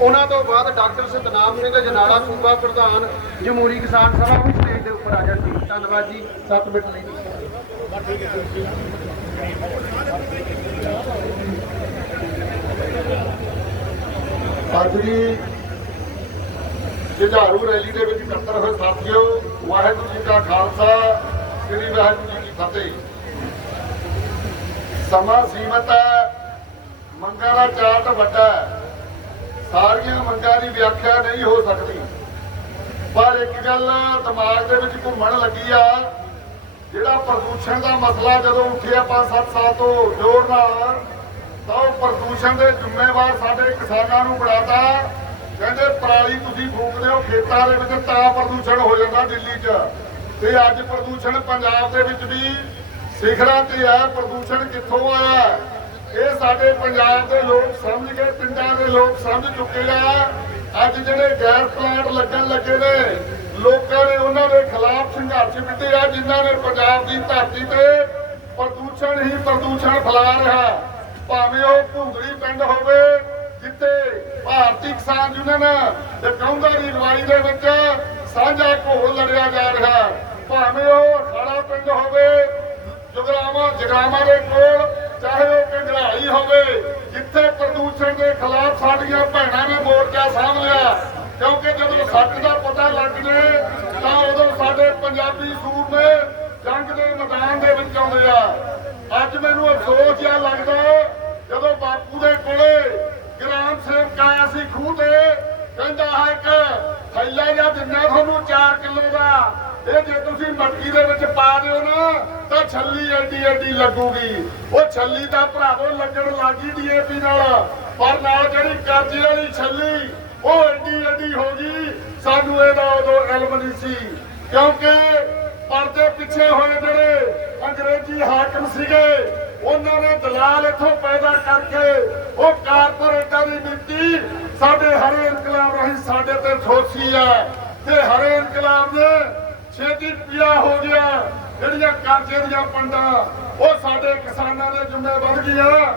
ਉਹਨਾਂ ਤੋਂ ਬਾਅਦ ਡਾਕਟਰ ਸਤਨਾਮ ਸਿੰਘ ਜਨਾਲਾ, ਸੂਬਾ ਪ੍ਰਧਾਨ, ਜਮਹੂਰੀ ਕਿਸਾਨ ਸਭਾ ਉਹ ਸਟੇਜ ਦੇ ਉੱਪਰ ਆ ਜਾਣ ਜੀ। ਧੰਨਵਾਦ ਜੀ 7 ਮਿੰਟ ਲਈ। ਅੱਜ ਦੀ ਜੁਝਾਰੂ ਰੈਲੀ ਦੇ ਵਿੱਚ ਇਕੱਤਰ ਹੋਏ ਸਾਥੀਓ, ਵਾਹਿਗੁਰੂ ਜੀ ਕਾ ਖਾਲਸਾ, ਸ੍ਰੀ ਵਾਹਿਗੁਰੂ ਜੀ ਕੀ ਫਤਿਹ। ਸਮਾਂ ਸੀਮਤ ਹੈ, ਮੰਗਾਂ ਦਾ ਚਾਰਟ ਵੱਡਾ ਹੈ। ਸਾਰੀਆਂ ਮੰਗਾਂ ਦੀ ਵਿਆਖਿਆ ਨਹੀਂ ਹੋ ਸਕਦੀ। ਪਰ ਇੱਕ ਗੱਲ ਦਿਮਾਗ ਦੇ ਵਿੱਚ ਘੁੰਮਣ ਲੱਗੀ ਆ, ਜਿਹੜਾ ਪ੍ਰਦੂਸ਼ਣ ਦਾ ਮਸਲਾ ਜਦੋਂ ਉੱਠਿਆ 5-7 ਸਾਲ ਤੋਂ ਜ਼ੋਰ ਨਾਲ, ਤਾਂ ਉਹ ਪ੍ਰਦੂਸ਼ਣ ਦੇ ਜ਼ਿੰਮੇਵਾਰ ਸਾਡੇ ਕਿਸਾਨਾਂ ਨੂੰ ਬਣਾਤਾ। ਕਹਿੰਦੇ, ਪਰਾਲੀ ਤੁਸੀਂ ਫੂਕਦੇ ਹੋ ਖੇਤਾਂ ਦੇ ਵਿੱਚ ਤਾਂ ਪ੍ਰਦੂਸ਼ਣ ਹੋ ਜਾਂਦਾ ਦਿੱਲੀ 'ਚ। ਤੇ ਅੱਜ ਪ੍ਰਦੂਸ਼ਣ ਪੰਜਾਬ ਦੇ ਵਿੱਚ ਵੀ ਸਿਖਰਾਂ ਤੇ ਹੈ ਪ੍ਰਦੂਸ਼ਣ ਕਿੱਥੋਂ ਆਇਆ? ਇਹ ਸਾਡੇ ਪੰਜਾਬ ਦੇ ਲੋਕ ਸਮਝ ਗਏ ਪਿੰਡਾਂ ਦੇ ਲੋਕ ਸਮਝ ਚੁੱਕੇ ਆ। ਅੱਜ ਜਿਹੜੇ ਗੈਰ ਪਲਾਂਟ ਲੱਗਣ ਲੱਗੇ ਨੇ, ਲੋਕਾਂ ਨੇ ਉਹਨਾਂ ਦੇ ਖਿਲਾਫ ਸੰਘਰਸ਼ ਵਿੱਢੇ ਆ, ਜਿਨ੍ਹਾਂ ਨੇ ਪੰਜਾਬ ਦੀ ਧਰਤੀ ਤੇ ਪ੍ਰਦੂਸ਼ਣ ਹੀ ਪ੍ਰਦੂਸ਼ਣ ਫੈਲਾ ਰਿਹਾ। ਭਾਵੇਂ ਉਹ ਭੁੰਦੜੀ ਪਿੰਡ ਹੋਵੇ, ਜਿੱਥੇ ਭਾਰਤੀ ਕਿਸਾਨ ਯੂਨੀਅਨ ਤੇ ਕੌਂਦਾ ਦੀ ਅਗਵਾਈ ਦੇ ਵਿੱਚ ਸਾਂਝਾ ਘੋਲ ਲੜਿਆ ਜਾ ਰਿਹਾ। ਭਾਵੇਂ ਉਹ ਖਾੜਾ ਪਿੰਡ ਹੋਵੇ ਜਗਰਾਮਾ ਜਗਰਾਮਾ ਦੇ ਕੋਲ ਹੋਵੇ ਜਿੱਥੇ ਪ੍ਰਦੂਸ਼ਣ ਦੇ ਖਿਲਾਫ ਸਾਡੀਆਂ ਭੈਣਾਂ ਨੇ ਮੋਰਚਾ ਸਾਂਭ ਲਿਆ। ਕਿਉਂਕਿ ਜਦੋਂ ਸੱਚ ਦਾ ਪਤਾ ਲੱਗ ਜੇ ਤਾਂ ਉਦੋਂ ਸਾਡੇ ਪੰਜਾਬੀ ਸੂਰਮੇ ਜੰਗ ਦੇ ਮੈਦਾਨ ਦੇ ਵਿੱਚ ਆਉਂਦੇ ਆ। ਅੱਜ ਮੈਨੂੰ ਅਫਸੋਸ ਜਿਹਾ ਲੱਗਦਾ, ਜਦੋਂ ਬਾਪੂ ਦੇ ਕੋਲੇ ਗ੍ਰਾਮ ਸੇਵਕ ਆਇਆ ਸੀ ਖੂਹ ਤੇ ਕਹਿੰਦਾ ਹੈ ਕਿ ਥੈਲਾ ਜਾਂ ਦਿੰਦਾ ਤੁਹਾਨੂੰ 4 ਕਿਲੋ ਦਾ। ਇਹ ਜੇ ਤੁਸੀਂ ਮਟਕੀ ਦੇ ਵਿੱਚ ਪਾ ਦਿਓ ਨਾ, ਤਾਂ ਛੱਲੀ ਐਡੀ ਐਡੀ ਲੱਗੂਗੀ। ਉਹ ਛੱਲੀ ਤਾਂ ਭਰਾਵੋ ਲੱਗਣ ਲੱਗੀ ਡੀਏਪੀ ਨਾਲ। ਪਰ ਨਾਲ ਜਿਹੜੀ ਕਰਜ਼ੇ ਵਾਲੀ ਛੱਲੀ, ਉਹ ਐਡੀ ਐਡੀ ਹੋ ਗਈ, ਸਾਨੂੰ ਇਹਦਾ ਉਦੋਂ ਇਲਮ ਨਹੀਂ ਸੀ। ਕਿਉਂਕਿ ਪਰਦੇ ਪਿੱਛੇ ਹੋਏ ਜਿਹੜੇ ਅੰਗਰੇਜ਼ੀ ਹਾਕਮ ਸੀਗੇ, ਉਹਨਾਂ ਨੇ ਦਲਾਲ ਇੱਥੋਂ ਪੈਦਾ ਕਰਕੇ ਉਹ ਕਾਰਪੋਰੇਟਾਂ ਦੀ ਨੀਤੀ ਸਾਡੇ ਹਰੇ ਇਨਕਲਾਬ ਰਾਹੀਂ ਸਾਡੇ ਤੇ ਥੋਸੀ ਹੈ ਤੇ ਹਰੇ ਇਨਕਲਾਬ ਨੇ ਛੇਤੀ ਪਿਆ ਹੋ ਗਿਆ। ਜਿਹੜੀਆਂ ਕਰਜ਼ੇ ਦੀਆਂ ਪੰਡਾਂ, ਉਹ ਸਾਡੇ ਕਿਸਾਨਾਂ ਦੇ ਜੁਮੇ ਵੱਧ ਗਈਆਂ।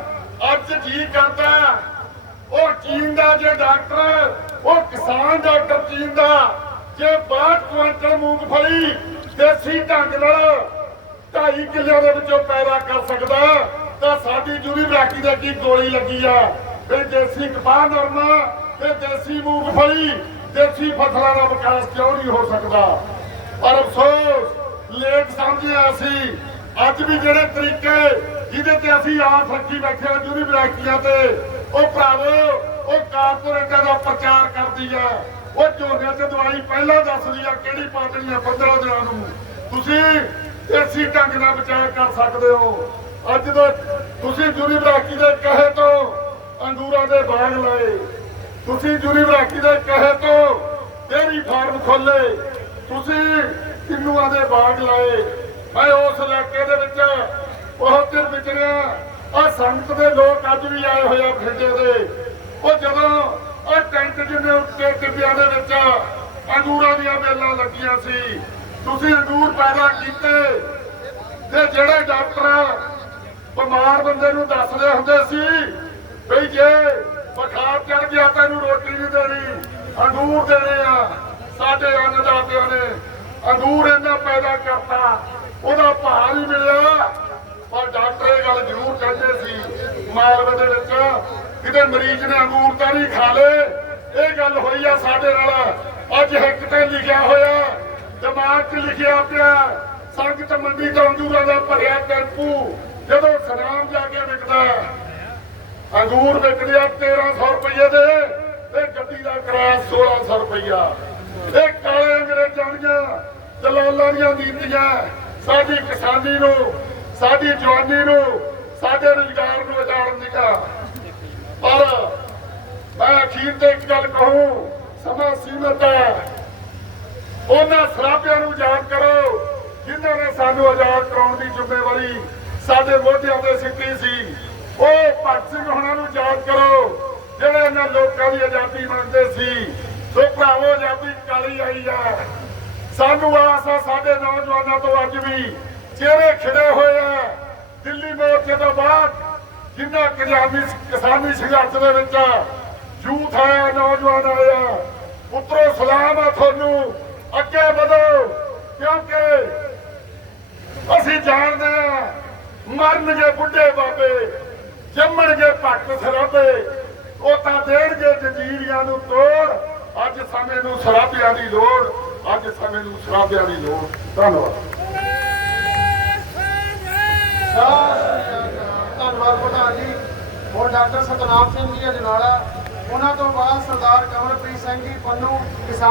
ਅੱਜ ਜੀ ਕਰਦਾ ਉਹ ਚੀਨ ਦਾ ਜੇ ਡਾਕਟਰ ਉਹ ਕਿਸਾਨ ਡਾਕਟਰ ਚੀਨ ਦਾ। ਜੇ 62 ਕੁਇੰਟਲ ਮੂੰਗਫਲੀ ਦੇਸੀ ਢੰਗ ਨਾਲ 2.5 ਕਿੱਲਿਆਂ ਦੇ ਵਿੱਚੋਂ ਪੈਦਾ ਕਰ ਸਕਦਾ ਤਾਂ ਸਾਡੀ ਯੂਨੀਵਰਸਿਟੀ ਦੇ ਕੀ ਗੋਲੀ ਲੱਗੀ ਆ। ਵੀ ਦੇਸੀ ਕਪਾਹ ਨਰਮਾ ਤੇ ਦੇਸੀ ਮੂੰਗਫਲੀ ਦੇਸੀ ਫਸਲਾਂ ਦਾ ਵਿਕਾਸ ਕਿਉਂ ਨਹੀਂ ਹੋ ਸਕਦਾ? ਪਰ ਅਫਸੋਸ ਲੇਟ ਸਮਝਿਆ ਅਸੀਂ। ਅੱਜ ਵੀ ਜਿਹੜੇ ਤਰੀਕੇ ਜਿਹਦੇ ਤੇ ਅਸੀਂ ਆਸ ਰੱਖੀ ਬੈਠੇ ਹਾਂ ਯੂਨੀਵਰਸਿਟੀਆਂ ਤੇ, ਉਹ ਭਰਾਵੋ, ਉਹ ਕਾਰਪੋਰੇਟਾਂ ਦਾ ਪ੍ਰਚਾਰ ਕਰਦੀ ਆ। ਉਹ ਝੋਨੇ ਤੇ ਦਵਾਈ ਪਹਿਲਾਂ ਦੱਸਦੀ ਆ ਕਿਹੜੀ ਪਾਤਣੀ ਆ 15 ਦਿਨਾਂ ਨੂੰ। ਤੁਸੀਂ ਇਸੇ ਢੰਗ ਨਾਲ ਬਚਾਅ ਕਰ ਸਕਦੇ ਹੋ? ਅੱਜ ਦਾ ਤੁਸੀਂ ਯੂਨੀਵਰਸਿਟੀ ਦੇ ਕਹੇ ਤੋਂ ਅੰਗੂਰਾਂ ਦੇ ਬਾਗ ਲਾਏ। ਤੁਸੀਂ ਯੂਨੀਵਰਸਿਟੀ ਦੇ ਕਹੇ ਤੋਂ ਡੇਅਰੀ ਫਾਰਮ ਖੋਲੇ ਤੁਸੀਂ ਕਿੰਨੂਆਂ ਦੇ ਬਾਗ ਲਾਏ? ਮੈਂ ਉਸ ਇਲਾਕੇ ਦੇ ਵਿੱਚ ਬਹੁਤ ਚਿਰ ਵਿਚਰਿਆ ਆ। ਸੰਗਤ ਦੇ ਲੋਕ ਅੱਜ ਵੀ ਆਏ ਹੋਏ ਆ ਬਠਿੰਡੇ ਦੇ। ਉਹ ਜਦੋਂ ਉਹ ਟੈਂਟ ਜਿਹਨੇ ਉੱਤੇ ਟਿੱਬਿਆਂ ਦੇ ਵਿੱਚ ਅੰਗੂਰਾਂ ਦੀਆਂ ਵੇਲਾਂ ਲੱਗੀਆਂ ਸੀ, ਤੁਸੀਂ ਅੰਗੂਰ ਪੈਦਾ ਕੀਤੇ ਤੇ ਜਿਹੜੇ ਡਾਕਟਰ ਬਿਮਾਰ ਬੰਦੇ ਨੂੰ ਦੱਸਦੇ ਹੁੰਦੇ ਸੀ ਵੀ ਜੇ ਬੁਖਾਰ ਚੜ ਗਿਆ ਤੈਨੂੰ ਰੋਟੀ ਨਹੀਂ ਦੇਣੀ, ਅੰਗੂਰ ਦੇਣੇ ਆ। ਸਾਡੇ ਅੰਨਦਾਤਿਆਂ ਨੇ ਅੰਗੂਰ ਇਹਨਾਂ ਪੈਦਾ ਕਰਤਾ। ਉਹਦਾ ਭਾਅ ਨਹੀਂ ਮਿਲਿਆ। ਪਰ ਡਾਕਟਰ ਇਹ ਗੱਲ ਜ਼ਰੂਰ ਕਹਿੰਦੇ ਸੀ, ਮਾਲਵੇ ਦੇ ਵਿੱਚ, ਕਿਤੇ ਮਰੀਜ਼ ਨੇ ਅੰਗੂਰ ਤਾਂ ਨਹੀਂ ਖਾ ਲੇ ਇਹ ਗੱਲ ਹੋਈ ਆ ਸਾਡੇ ਨਾਲ। ਅੱਜ ਹਿੱਕ ਤੇ ਲਿਖਿਆ ਹੋਇਆ ਦਿਮਾਗ 'ਚ ਲਿਖਿਆ ਪਿਆ ਸੰਗਤ ਮੰਡੀ ਤੋਂ ਅੰਗੂਰਾਂ ਦਾ ਭਰਿਆ ਟੈਂਪੂ ਜਦੋਂ ਸਨਾਮ ਜਾ ਕੇ ਵਿਕਦਾ ਅੰਗੂਰ ਵਿਕਦੇ ਆ 1300 ਰੁਪਏ ਦੇ ਤੇ ਗੱਡੀ ਦਾ ਕਿਰਾਇਆ 1600 ਰੁਪਇਆ ਇਹ ਕਾਲੇ ਅੰਗਰੇਜ਼ਾਂ ਦੀਆਂ ਦਲਾਲਾਂ ਦੀਆਂ ਨੀਤੀਆਂ ਸਾਡੀ ਕਿਸਾਨੀ ਨੂੰ, ਸਾਡੀ ਜਵਾਨੀ ਨੂੰ, ਸਾਡੇ ਰੁਜ਼ਗਾਰ ਨੂੰ ਉਜਾੜਨ ਦੀ ਪਰ ਮੈਂ ਅਖੀਰ ਤੇ ਇੱਕ ਗੱਲ ਕਹੂੰ, ਸਮਾਂ ਸੀਮਤ ਹੈ। ਉਹਨਾਂ ਸਰਾਪਿਆਂ ਨੂੰ ਯਾਦ ਕਰੋ, ਜਿਨ੍ਹਾਂ ਨੇ ਸਾਨੂੰ ਆਜ਼ਾਦ ਕਰਾਉਣ ਦੀ ਜ਼ਿੰਮੇਵਾਰੀ ਸਾਡੇ ਮੋਢਿਆਂ ਤੇ ਸਿੱਟੀ ਸੀ। ਉਹ ਭਗਤ ਸਿੰਘ ਹੁਣਾਂ ਨੂੰ ਯਾਦ ਕਰੋ, ਜਿਹੜੇ ਇਹਨਾਂ ਲੋਕਾਂ ਦੀ ਆਜ਼ਾਦੀ ਮੰਗਦੇ ਸੀ। ਭਰਾਵੋ ਆਜ਼ਾਦੀ ਕਾਲੀ ਆਈ ਆ। ਸਾਨੂੰ ਆਸ ਆ, ਸਾਡੇ ਨੌਜਵਾਨਾਂ ਤੋਂ ਅੱਜ ਵੀ ਚਿਹਰੇ ਖਿੜੇ ਹੋਏ ਆ। ਦਿੱਲੀ ਮੋਰਚੇ ਤੋਂ ਬਾਅਦ ਜਿੰਨਾ ਕਿਸਾਨੀ ਕਿਸਾਨੀ ਸੰਘਰਸ਼ ਦੇ ਵਿੱਚ ਯੂਥ ਆਇਆ, ਨੌਜਵਾਨ ਆਇਆ। ਪੁੱਤਰੋ, ਸਲਾਮ ਆ ਤੁਹਾਨੂੰ। ਅੱਗੇ ਵਧੋ, ਕਿਉਂਕਿ ਅਸੀਂ ਜਾਣਦੇ ਆ ਮਰਨਗੇ ਬੁੱਢੇ ਬਾਬੇ, ਜੰਮਣ ਜੇ ਪੱਟ ਸਰਾਬੇ, ਉਹ ਤਾਂ ਦੇਣ ਜੇ ਜੰਜੀਰੀਆਂ ਨੂੰ ਤੋੜ। ਅੱਜ ਸਮੇਂ ਨੂੰ ਸਰਾਬਿਆਂ ਦੀ ਲੋੜ, ਅੱਜ ਸਮੇਂ ਨੂੰ ਸਰਾਬਿਆਂ ਦੀ ਲੋੜ। ਧੰਨਵਾਦ। ਧੰਨਵਾਦ ਪ੍ਰਧਾਨ ਜੀ। ਹੋਰ ਡਾਕਟਰ ਸਤਨਾਮ ਸਿੰਘ ਜੀ ਅਜਨਾਲਾ ਉਹਨਾਂ ਤੋਂ ਬਾਅਦ ਸਰਦਾਰ ਕਮਲਪ੍ਰੀਤ ਸਿੰਘ ਜੀ, ਪੰਨੂ, ਕਿਸਾਨ